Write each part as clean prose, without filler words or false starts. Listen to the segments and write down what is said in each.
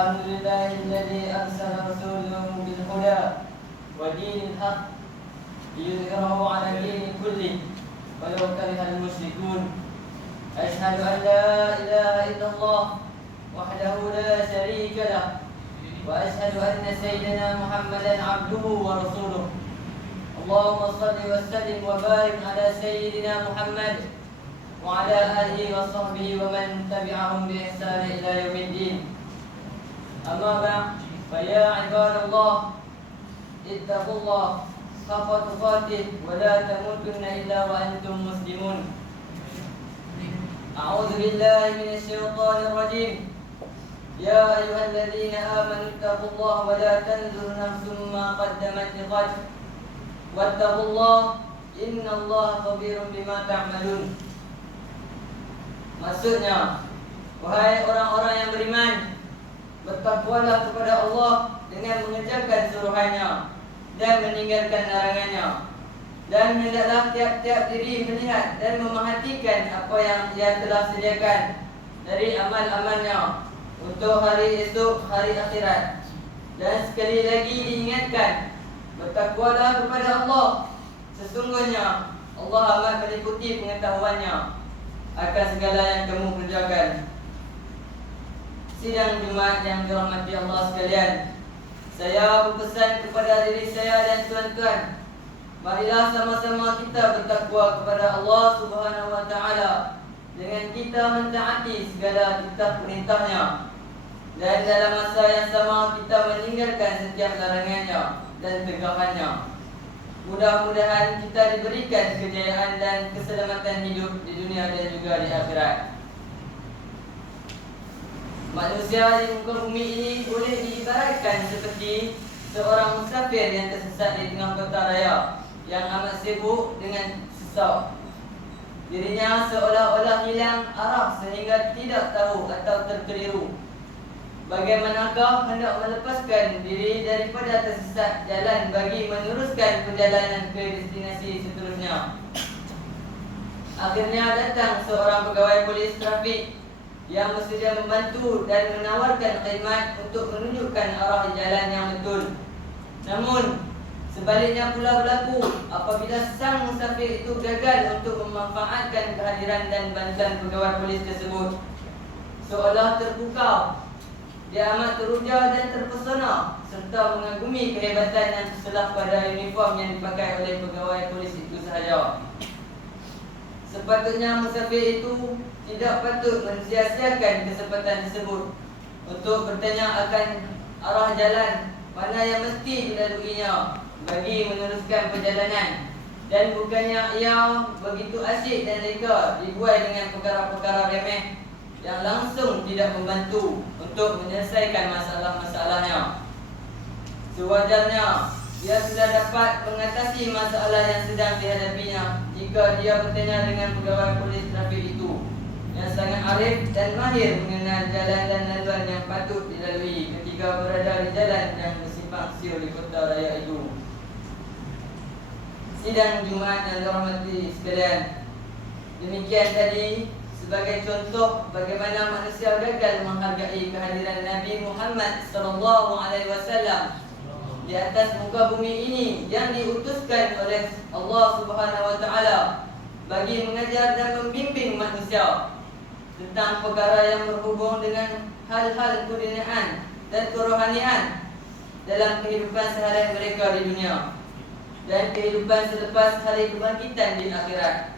الحمد لله الذي أرسل رسوله بالهدى ودين الحق ليظهره على الدين كله ولو كره المشركون. أشهد أن لا إله إلا الله وحده لا شريك له، وأشهد أن سيدنا محمدا عبده ورسوله. اللهم صل وسلم وبارك على سيدنا محمد وعلى آله وصحبه ومن تبعهم بإحسان إلى يوم الدين. أما بعد، فيا عباد الله اتقوا الله حق تقاته ولا تموتن إلا وأنتم مسلمون. أعوذ بالله من الشيطان الرجيم. يا أيها الذين آمنوا اتقوا الله ولا تنظر نفس ما قدمت لغد واتقوا الله إن الله خبير بما تعملون. Maksudnya, wahai orang-orang yang beriman, bertakwalah kepada Allah dengan mengerjakan suruhannya dan meninggalkan larangannya. Dan hendaklah tiap-tiap diri melihat dan memerhatikan apa yang Dia telah sediakan dari amal-amalnya untuk hari esok, hari akhirat. Dan sekali lagi diingatkan, bertakwalah kepada Allah. Sesungguhnya Allah amat meliputi pengetahuannya akan segala yang kamu kerjakan. Sidang Jumaat yang dirahmati Allah sekalian, saya berpesan kepada diri saya dan tuan-tuan, marilah sama-sama kita bertakwa kepada Allah Subhanahu wa taala dengan kita mentaati segala titah perintahnya, dan dalam masa yang sama kita meninggalkan setiap larangannya dan tegakannya. Mudah-mudahan kita diberikan kejayaan dan keselamatan hidup di dunia dan juga di akhirat. Manusia di muka bumi ini boleh diibaratkan seperti seorang musafir yang tersesat di tengah kota raya yang amat sibuk dengan sesak. Dirinya seolah-olah hilang arah sehingga tidak tahu atau terkeliru. Bagaimanakah hendak melepaskan diri daripada tersesat jalan bagi meneruskan perjalanan ke destinasi seterusnya? Akhirnya datang seorang pegawai polis trafik yang bersedia membantu dan menawarkan khidmat untuk menunjukkan arah jalan yang betul. Namun, sebaliknya pula berlaku apabila sang musafir itu gagal untuk memanfaatkan kehadiran dan bantuan pegawai polis tersebut. Seolah terpukau, dia amat teruja dan terpesona serta mengagumi kehebatan yang terselah pada uniform yang dipakai oleh pegawai polis itu sahaja. Sepatutnya musafir itu tidak patut mensia-siakan kesempatan tersebut untuk bertanya akan arah jalan mana yang mesti dilaluinya bagi meneruskan perjalanan, dan bukannya ia begitu asyik dan lega dibuai dengan perkara-perkara remeh yang langsung tidak membantu untuk menyelesaikan masalah-masalahnya. Sewajarnya dia sudah dapat mengatasi masalah yang sedang dihadapinya jika dia bertanya dengan pegawai polis trafik itu yang sangat arif dan mahir mengenal jalan dan laluan yang patut dilalui ketika berada di jalan yang bersimpang siur di kota raya itu. Sidang Jumaat yang dirahmati sekalian, demikian tadi sebagai contoh bagaimana manusia gagal menghargai kehadiran Nabi Muhammad SAW di atas muka bumi ini yang diutuskan oleh Allah Subhanahu wa taala bagi mengajar dan membimbing manusia tentang perkara yang berhubung dengan hal-hal keduniaan dan kerohanian dalam kehidupan seharian mereka di dunia dan kehidupan selepas hari kebangkitan di akhirat.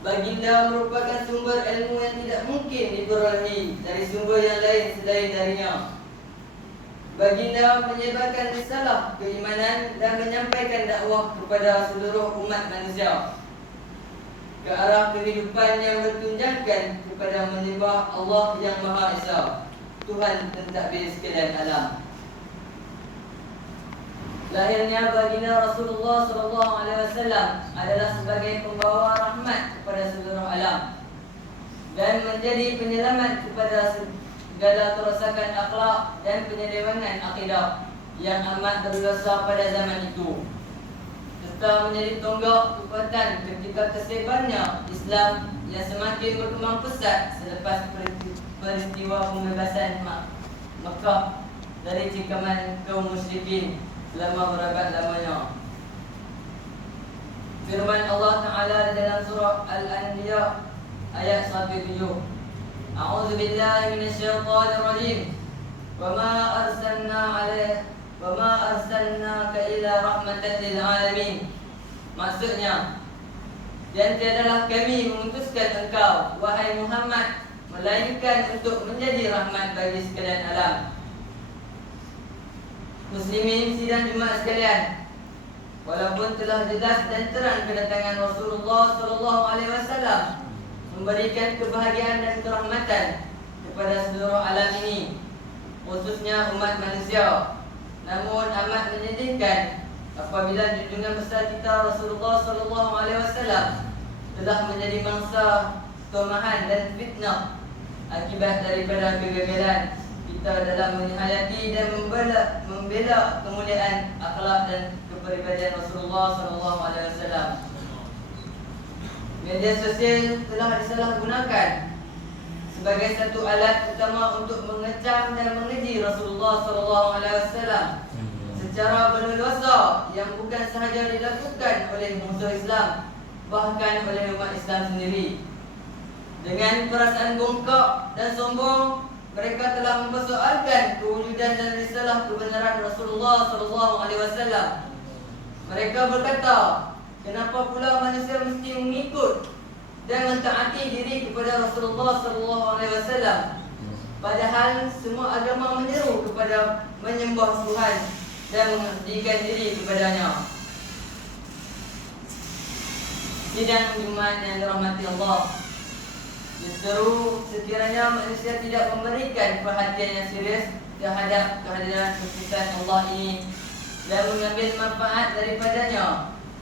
Baginda merupakan sumber ilmu yang tidak mungkin diperolehi dari sumber yang lain selain darinya. Baginda menyebarkan risalah keimanan dan menyampaikan dakwah kepada seluruh umat manusia ke arah kehidupan yang bertunjangkan kepada menyembah Allah yang Maha Esa, Tuhan pentadbir sekalian alam. Lahirnya baginda Rasulullah SAW adalah sebagai pembawa rahmat kepada seluruh alam dan menjadi penyelamat kepada segala kerosakan akhlak dan penyelewengan akidah yang amat berdosa pada zaman itu, serta menjadi tonggak kekuatan ketika tersebarnya Islam yang semakin berkembang pesat selepas peristiwa pembebasan Mekah dari cengkaman kaum musyrikin selama berabad lamanya. Firman Allah Ta'ala dalam surah Al-Anbiya ayat 107. A'udzu billahi minasyaitonir rajim. Wa ma arsalnaka illa rahmatan lil alamin. Maksudnya, dan tiadalah kami mengutuskan engkau wahai Muhammad melainkan untuk menjadi rahmat bagi sekalian alam. Muslimin sidang Jumaat sekalian, walaupun telah jelas dan terang kedatangan Rasulullah SAW memberikan kebahagiaan dan kerahmatan kepada seluruh alam ini, khususnya umat manusia, namun amat menyedihkan apabila junjungan besar kita Rasulullah SAW telah menjadi mangsa tomahan dan fitnah akibat daripada kegagalan kita dalam menghayati dan membela kemuliaan akhlak dan kepribadian Rasulullah SAW. Media sosial telah disalahgunakan sebagai satu alat utama untuk mengecam dan mengeji Rasulullah SAW secara berleluasa yang bukan sahaja dilakukan oleh musuh Islam, bahkan oleh umat Islam sendiri. Dengan perasaan bongkok dan sombong, mereka telah mempersoalkan kewujudan dan risalah kebenaran Rasulullah SAW. Mereka berkata, kenapa pula manusia mesti mengikut dan mentaati diri kepada Rasulullah SAW, padahal semua agama menyeru kepada menyembah Tuhan dan mengabdikan diri kepadanya. Sidang Jumaat yang dirahmati Allah, justru sekiranya manusia tidak memberikan perhatian yang serius terhadap kehadiran keputusan Allah ini dan mengambil manfaat daripadanya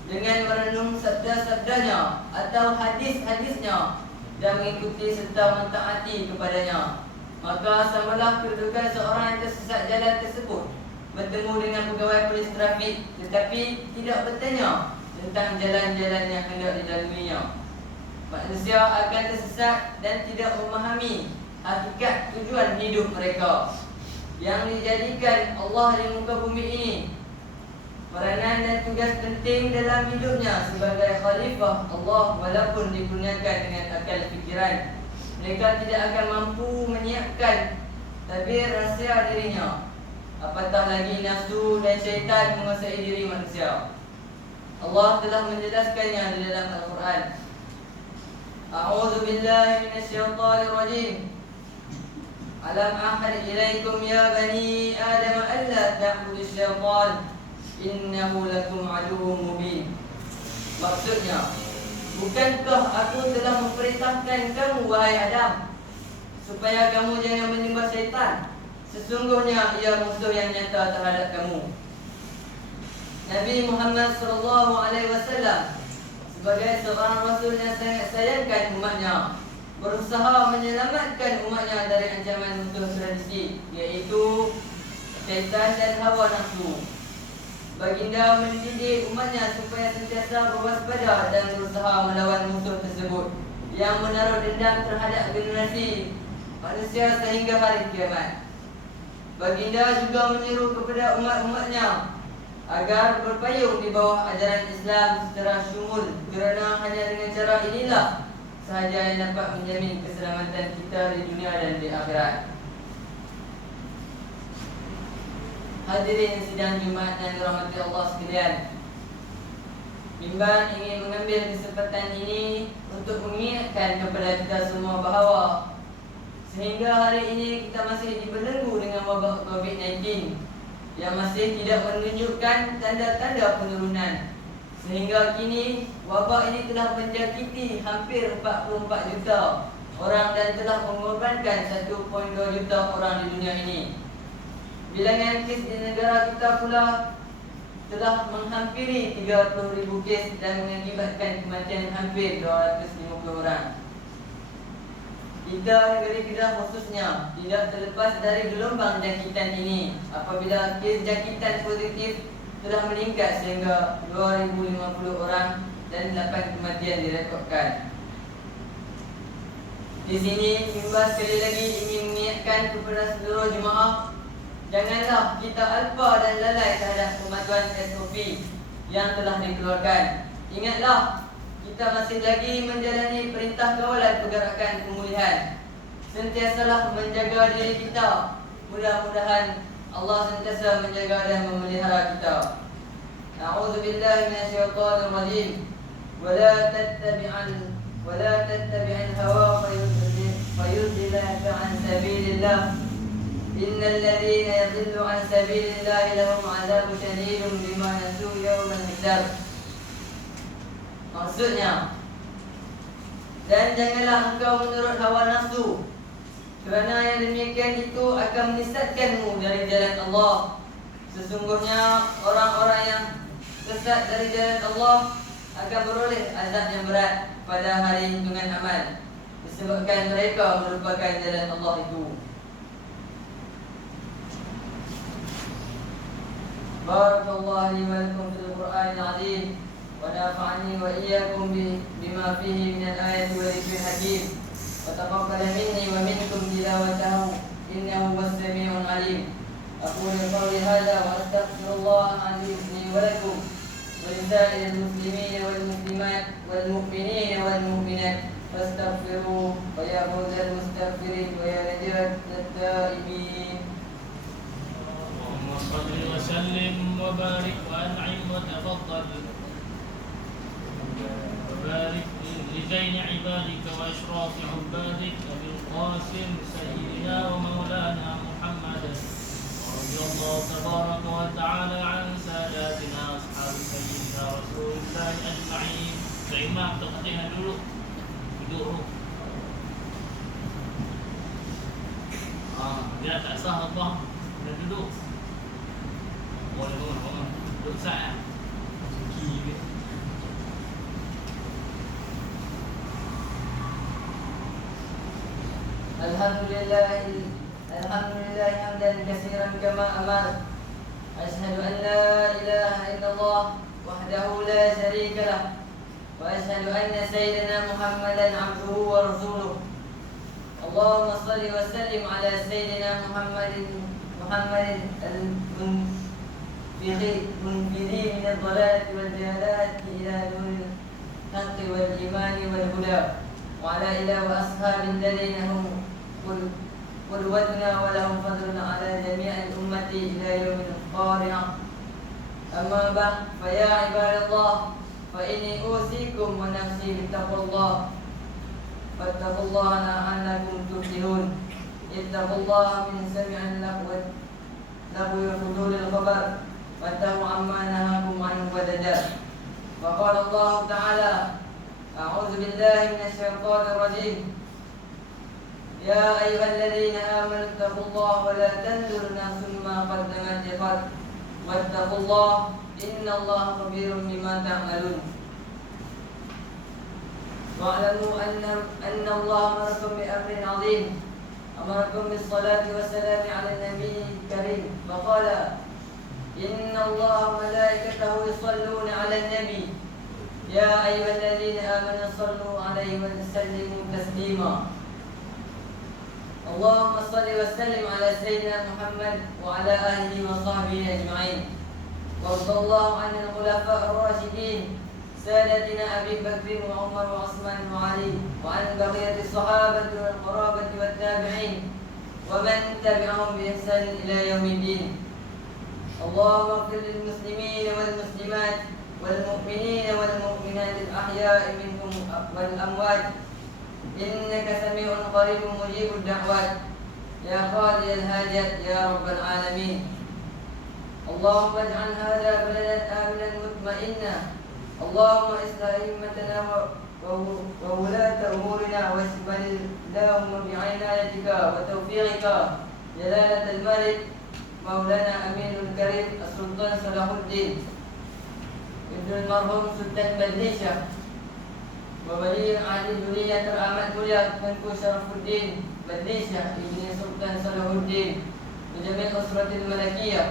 dengan merenung sabda-sabdanya atau hadis-hadisnya dan mengikuti serta mentaati kepadanya, maka samalah kedudukan seorang yang tersesat jalan tersebut bertemu dengan pegawai polis trafik tetapi tidak bertanya tentang jalan-jalan yang hendak dilaluinya. Manusia akan tersesat dan tidak memahami hakikat tujuan hidup mereka yang dijadikan Allah di muka bumi ini. Peranan dan tugas penting dalam hidupnya sebagai khalifah Allah walaupun dikurniakan dengan akal fikiran, mereka tidak akan mampu menyiapkan tabir rahsia dirinya, apatah lagi nafsu dan syaitan menguasai diri manusia. Allah telah menjelaskannya di dalam Al-Quran. A'udzu billahi minasyaitonir rajim. Alam ahad ilaikum ya bani Adam alla ta'budus syaitan innahu lakum aduwwum mubin. Maksudnya, bukankah aku telah memerintahkan kamu wahai Adam supaya kamu jangan menyembah syaitan? Sesungguhnya ia musuh yang nyata terhadap kamu. Nabi Muhammad SAW sebagai seorang Rasul yang sangat sayangkan umatnya, berusaha menyelamatkan umatnya dari ancaman musuh tradisi, iaitu syaitan dan hawa nafsu. Baginda mendidik umatnya supaya sentiasa berwaspada dan berusaha melawan musuh tersebut yang menaruh dendam terhadap generasi manusia sehingga hari kiamat. Baginda juga menyeru kepada umat-umatnya agar berpayung di bawah ajaran Islam secara syumul, kerana hanya dengan cara inilah sahaja yang dapat menjamin keselamatan kita di dunia dan di akhirat. Hadirin sidang Jumaat yang dirahmati Allah sekalian, Mimbar ingin mengambil kesempatan ini untuk mengingatkan kepada kita semua bahawa sehingga hari ini kita masih dibelenggu dengan wabak COVID-19 yang masih tidak menunjukkan tanda-tanda penurunan. Sehingga kini wabak ini telah menjangkiti hampir 44 juta orang dan telah mengorbankan 1.2 juta orang di dunia ini. Bilangan kes di negara kita pula telah menghampiri 30,000 kes dan mengakibatkan kematian hampir 250 orang. Kita negeri Kedah khususnya tidak terlepas dari gelombang jangkitan ini apabila kes jangkitan positif telah meningkat sehingga 2,050 orang dan 8 kematian direkodkan. Di sini Mimbar sekali lagi ingin mengingatkan kepada seluruh jemaah Janganlah kita alpa dan lalai terhadap kemajuan SOP yang telah dikeluarkan. Ingatlah, kita masih lagi menjalani perintah kawalan pergerakan pemulihan. Sentiasalah menjaga diri kita. Mudah-mudahan Allah sentiasa menjaga dan memelihara kita. A'udzu billahi minasyaitonir rajim. Wala tattabi'al hawa fayudillaka 'an sabilillah. Innal ladzina yadhillu 'an sabilillah lahum 'adzabun syadidun bima nasu yawmal hisab. Maksudnya, dan janganlah engkau menurut hawa nafsu, kerana yang demikian itu akan menyesatkanmu dari jalan Allah. Sesungguhnya orang-orang yang sesat dari jalan Allah akan beroleh azab yang berat pada hari hitungan amal, disebabkan mereka melupakan jalan Allah itu. Barakallahu li wa lakum fil Qur'anil 'azim wa nafa'ani wa iyyakum bima fihi minal ayati wa dzikril hakim wa taqabbal minni wa minkum tilawatahu innahu was-sami'ul 'alim. Aqulu qawli hadha wa astaghfirullah 'azim li wa lakum wa lisa'iril muslimina wal muslimat wal mu'minina wal mu'minat fastaghfiruhu wa ya fawzal mustaghfirin wa ya najat at-taibin. صل وسلم وبارك وانعم وتفضل وبارك لزين عبادك واشراف عبادك ابي القاسم سيدنا ومولانا محمد رضي الله تبارك وتعالى عن ساداتنا اصحاب سيدنا رسول الله اجمعين. Terima tengah dulu duduk. Dia tak sah apa dah duduk. Boleh duduk sah. Alhamdulillah hamdan katsiran kama amar. Asyhadu an la ilaha illallah wahdahu la syarika lah. Wa asyhadu anna sayyidina Muhammadan abduhu wa rasuluh. Allahumma salli wa sallim ala sayyidina Muhammadin المنفذين من الضلالة والجهالات إلى نور الحق والإيمان والهدى وعلى إله وأصحاب الذين هم قدوتنا ولهم فضل على جميع الأمة إلى يوم القارعة. أما بعد فيا عباد الله فإني أوصيكم ونفسي بتقوى الله فاتقوا الله لعلكم تفلحون. اتقوا الله من سمع اللغو وفضول الخبر وانتهوا عما نهاكم عنه وزجر. وقال الله تعالى أعوذ بالله من الشيطان الرجيم يا أيها الذين آمنوا اتقوا الله ولا تنظر نفس ما قدمت لغد واتقوا الله إن الله خبير بما تعملون. واعلموا أن الله أمركم بأمر عظيم، أمركم بالصلاة والسلام على النبي الكريم فقال إن الله وملائكته يصلون على النبي يا أيها الذين آمنوا صلوا عليه وسلموا تسليما. اللهم صل وسلم على سيدنا محمد وعلى آله وصحبه أجمعين. وارض الله عن الخلفاء الراشدين سادتنا أبي بكر وعمر وعثمان وعلي وعن بقية الصحابة والقرابة والتابعين ومن تبعهم بإحسان إلى يوم الدين. اللهم اغفر للمسلمين والمسلمات والمؤمنين والمؤمنات الأحياء منهم والأموات إنك سميع قريب مجيب الدعوات يا قاضي الحاجات يا رب العالمين. اللهم اجعل هذا بلدا آمنا مطمئنا. اللهم اصلح أئمتنا وولاة أمورنا واشمل اللهم بعنايتك وتوفيقك جلالة الملك مولانا أمين الكريم السلطان صلاح الدين ابن المرحوم سلطان بليشة وولي عهد الولية الأحمد مولى تنكو شرف الدين بليشة ابن سلطان صلاح الدين وجميع الأسرة الملكية.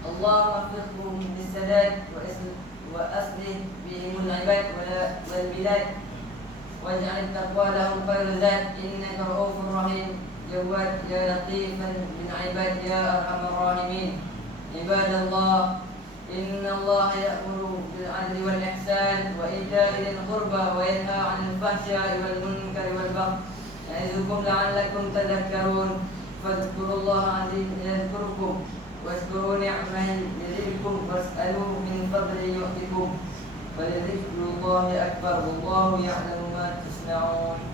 اللهم وفقهم للسداد وأصلح بهم العباد والبلاد واجعل التقوى لهم خير ذات إنك رؤوف رحيم جواد يا لطيفا بالعباد يا أرحم الراحمين. عباد الله، إن الله يأمر بالعدل والإحسان وإيتاء ذي القربى وينهى عن الفحشاء والمنكر والبغي يعظكم لعلكم تذكرون. فاذكروا الله العظيم يذكركم واشكروا نعمه يزدكم واسألوه من فضله يؤتكم ولذكر الله أكبر والله يعلم ما تصنعون.